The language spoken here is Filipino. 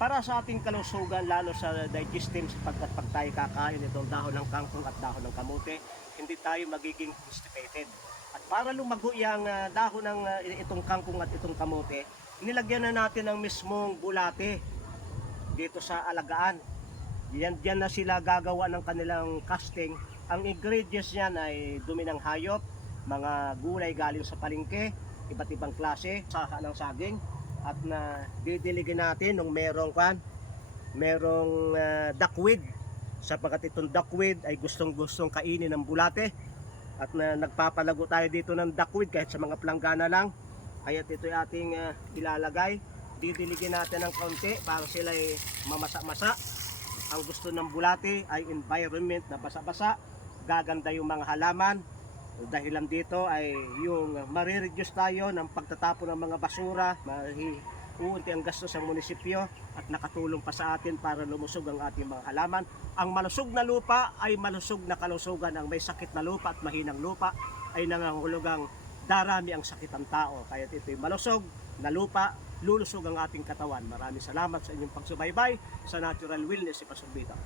para sa ating kalusugan, lalo sa digestion, sapagkat pag tayo kakain itong dahon ng kangkong at dahon ng kamote, hindi tayo magiging constipated. At para lumago yung dahon ng itong kangkong at itong kamote, nilagyan na natin ng mismong bulate dito sa alagaan. Diyan na sila gagawa ng kanilang casting. Ang ingredients niyan ay dumi ng hayop, mga gulay galing sa palengke, iba't ibang klase, saha ng saging, at na didiligin natin nung merong duckweed, sapagkat itong duckweed ay gustong kainin ng bulate, at na nagpapalago tayo dito ng duckweed kahit sa mga planggana lang. Kaya ito ay ating ilalagay, didiligin natin ng kaunti para sila ay mamasa-masa. Ang gusto ng bulate ay environment na basa-basa, gaganda yung mga halaman. Dahilan dito ay yung marireduce tayo ng pagtatapon ng mga basura, uunti ang gastos ng munisipyo, at nakatulong pa sa atin para lumusog ang ating mga halaman. Ang malusog na lupa ay malusog na kalusugan. Ang may sakit na lupa at mahinang lupa ay nangangahulugang darami ang sakit ng tao. Kaya ito'y malusog na lupa, lulusog ang ating katawan. Maraming salamat sa inyong pagsubaybay sa Natural Wellness si Pastor Vito.